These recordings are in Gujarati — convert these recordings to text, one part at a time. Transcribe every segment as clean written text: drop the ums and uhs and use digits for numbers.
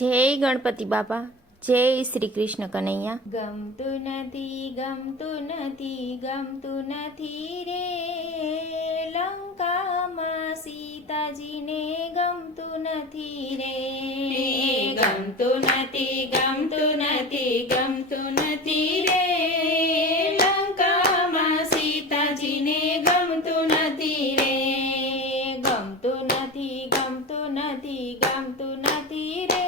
જય ગણપતિ બાપા, જય શ્રી કૃષ્ણ કનૈયા. ગમતું નથી રે લંકામાં સીતાજીને ગમતું નથી રે. ગમતું નથી રે લંકામાં સીતાજીને ગમતું નથી રે. ગમતું નથી રે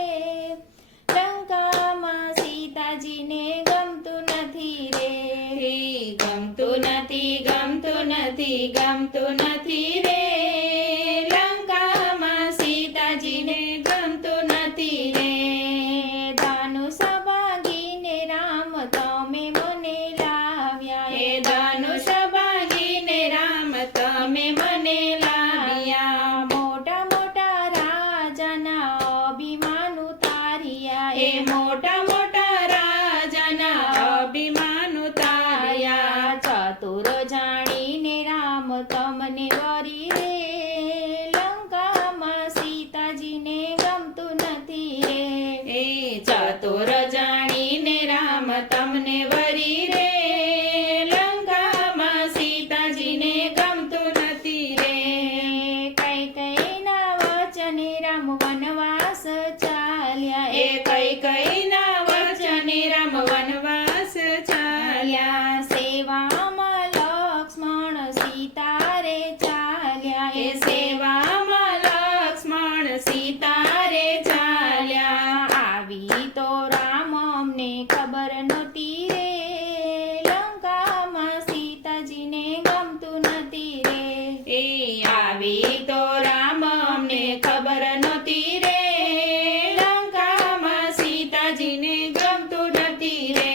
લંકામાં સીતાજીને ગમતું નથી રે. ગમતું નથી રે લંકામાં સીતાજીને ગમતું નથી રે. ધનુષ ભાંગીને રામ તમે મને લાવ્યા. એ ધનુષ ભાંગીને રામ તમે મને લાવ્યા. મોટા મોટા રાજાના અભિમાન ઉતાર્યા. એ મોટા રાજાના અભિમાન ઉતાર્યા. ચતુર જાણીને રામ તમને વરી રે લંકામાં સીતાજીને ગમતું નથી રે. એ ચતુર જાણીને રામ તમને વરી રે લંકામાં સીતાજીને ગમતું નથી રે. કૈકેયીના વચને રામ વનવાસ ચાલ્યા. એ કૈકેયીના વચને રામ વનવાસ ચાલ્યા. સેવામાં લક્ષ્મણ સીતા રે ચાલ્યા. એ સેવામાં લક્ષ્મણ સીતા રે ચાલ્યા. આવી તો રામ અમને ખબર નહોતી રે લંકામાં સીતાજીને ગમતું નથી રે. એ આવી તો રામ અમને ખબર નહોતી રે લંકામાં સીતાજીને ગમતું નથી રે.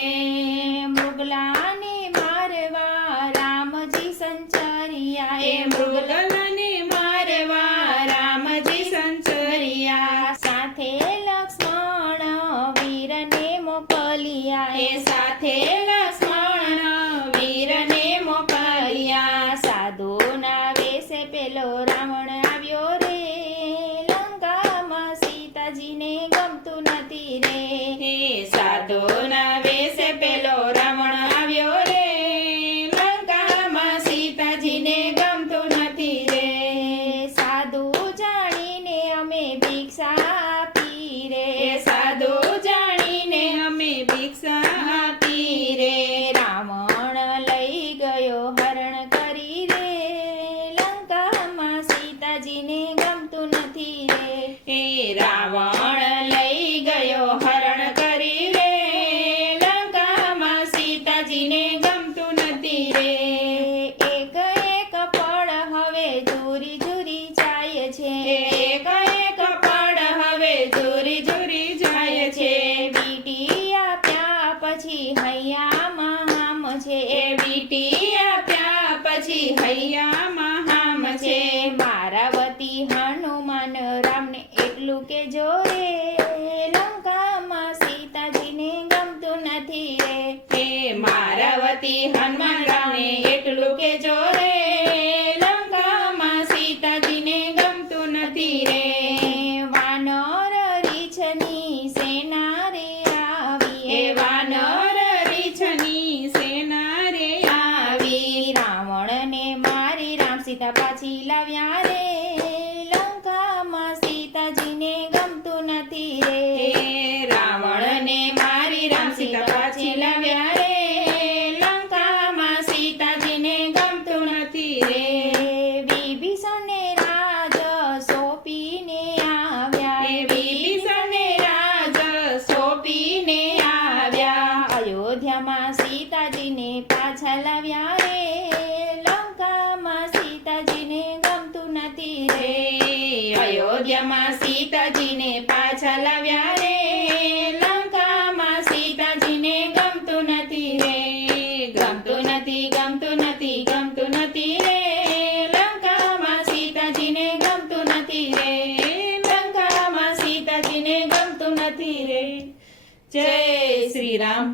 મૃગલાને મારવા રામજી સંચર્યા. એ મૃગલાને મારવા રામજી સંચર્યા. સાથે લક્ષ્મણ વીરને મોકલ્યા. એ સાથે લક્ષ્મણ વીરને મોકલ્યા. સાધુના વેશે પેલો રાવણ આવ્યો રે લંકામાં સીતાજીને ગમતું નથી રે. સાધુના વેશે પેલો રાવણ આવ્યો રે લંકામાં સીતાજીને ગમતું નથી રે. સાધુ જાણીને અમે ભિક્ષા આપી રે. સાધુ જાણીને અમે ભિક્ષા આપી રે. રાવણ લઈ ગયો હરણ કરી રે લંકામાં સીતાજીને ગમતું નથી રે. એ રાવણ લઈ ગયો હરણ કરી રે લંકામાં સીતાજીને ગમતું નથી રે. એક એક પળ હવે ઝૂરી જાય છે. એક એક પળ હવે ઝૂરી જાય છે. વીટી આપ્યા પછી હૈયામાં હામ છે. એ વીટી આપ્યા પછી હૈયામાં હામ છે. મારાવતી હનુમાન રામને એટલું કે જોરે લંકામાં સીતાજીને ગમતું નથી રે. હે મારાવતી હનુમાન રામને એટલું કે જોરે લંકામાં સીતાજીને ગમતું નથી રે. વાનર રીછની સેના રે આવી. એ વાનર રીછની સેના રે આવી. રાવણને મારી રામ સીતા પાછી લાવ્યા રે લંકામાં સીતાજીને ગમતું નથી રે. રાવણને મારી રામ સીતા પાછી લાવ્યા રે લંકામાં સીતાજીને ગમતું નથી રે. વિભીષણને રાજ સોંપીને આવ્યા. એ વિભીષણને રાજ સોંપીને આવ્યા. અયોધ્યામાં સીતાજીને પાછા લાવ્યા રે લંકામાં સીતાજીને ગમતું નથી રે. અયોધ્યામાં સીતાજીને પાછા લાવ્યા રે લંકામાં સીતાજીને ગમતું નથી રે. ગમતું નથી રે લંકામાં સીતાજીને ગમતું નથી રે. લંકામાં સીતાજીને ગમતું નથી રે. જય શ્રી રામ.